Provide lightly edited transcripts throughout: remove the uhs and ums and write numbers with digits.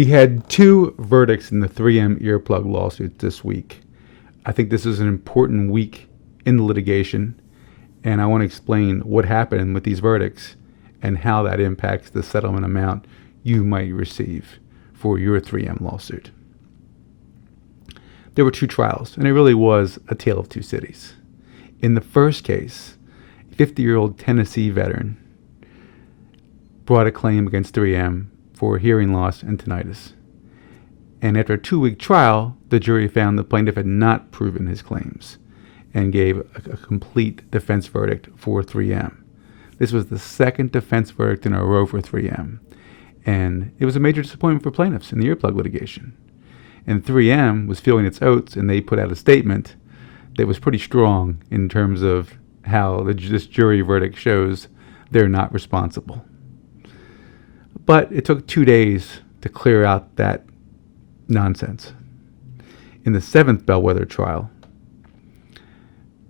We had two verdicts in the 3M Earplug lawsuit this week. I think this is an important week in the litigation, and I want to explain what happened with these verdicts and how that impacts the settlement amount you might receive for your 3M lawsuit. There were two trials, and it really was a tale of two cities. In the first case, a 50-year-old Tennessee veteran brought a claim against 3M for hearing loss and tinnitus. And after a 2-week trial, the jury found the plaintiff had not proven his claims and gave a complete defense verdict for 3M. This was the second defense verdict in a row for 3M. And it was a major disappointment for plaintiffs in the Earplug litigation. And 3M was feeling its oats, and they put out a statement that was pretty strong in terms of how this jury verdict shows they're not responsible. But it took 2 days to clear out that nonsense. In the seventh bellwether trial,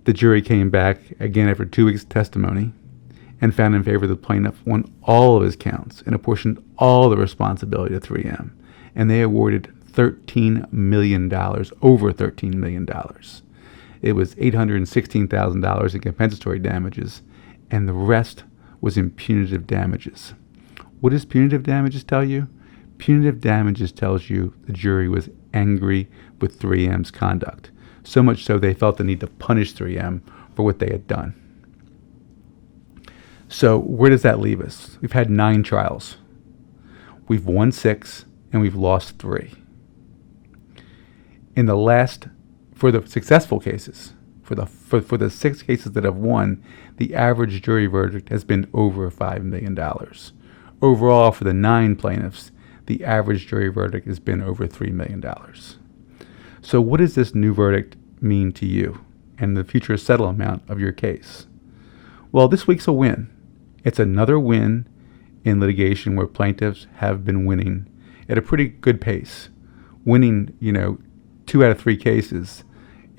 the jury came back again after 2 weeks of testimony and found in favor of the plaintiff on all of his counts and apportioned all the responsibility to 3M. And they awarded $13 million, over $13 million. It was $816,000 in compensatory damages, and the rest was in punitive damages. What does punitive damages tell you? Punitive damages tells you the jury was angry with 3M's conduct, so much so they felt the need to punish 3M for what they had done. So where does that leave us? We've had 9 trials. We've won 6 and we've lost 3. In the last, for the successful cases, for the 6 cases that have won, the average jury verdict has been over $5 million. Overall, for the 9 plaintiffs, the average jury verdict has been over $3 million. So what does this new verdict mean to you and the future settlement amount of your case? Well, this week's a win. It's another win in litigation where plaintiffs have been winning at a pretty good pace. Winning, 2 out of 3 cases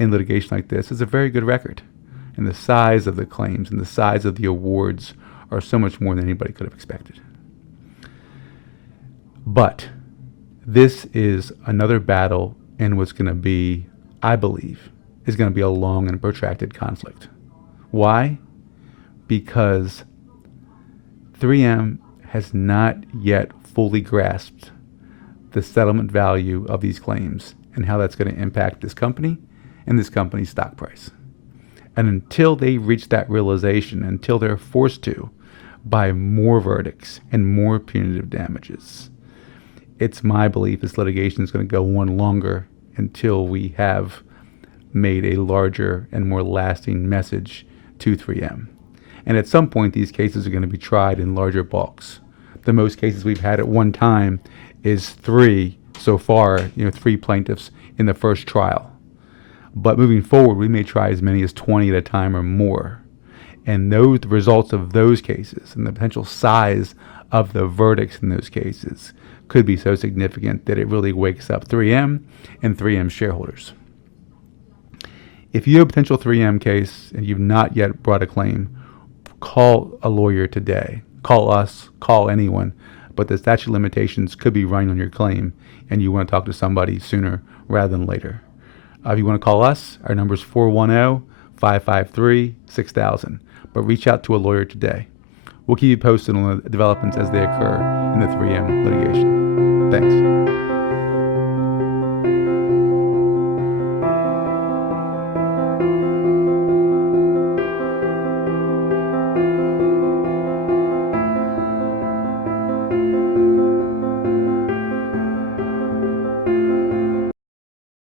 in litigation like this is a very good record. And the size of the claims and the size of the awards are so much more than anybody could have expected. But this is another battle in what's going to be, I believe, is going to be a long and protracted conflict. Why? Because 3M has not yet fully grasped the settlement value of these claims and how that's going to impact this company and this company's stock price. And until they reach that realization, until they're forced to by more verdicts and more punitive damages, it's my belief this litigation is going to go on longer until we have made a larger and more lasting message to 3M. And at some point, these cases are going to be tried in larger bulks. The most cases we've had at one time is 3 so far, 3 plaintiffs in the first trial. But moving forward, we may try as many as 20 at a time or more. And the results of those cases and the potential size of the verdicts in those cases could be so significant that it really wakes up 3M and 3M shareholders. If you have a potential 3M case and you've not yet brought a claim, call a lawyer today. Call us, call anyone, but the statute of limitations could be running on your claim and you want to talk to somebody sooner rather than later. If you want to call us, our number is 410-553-6000, but reach out to a lawyer today. We'll keep you posted on the developments as they occur in the 3M litigation. Thanks.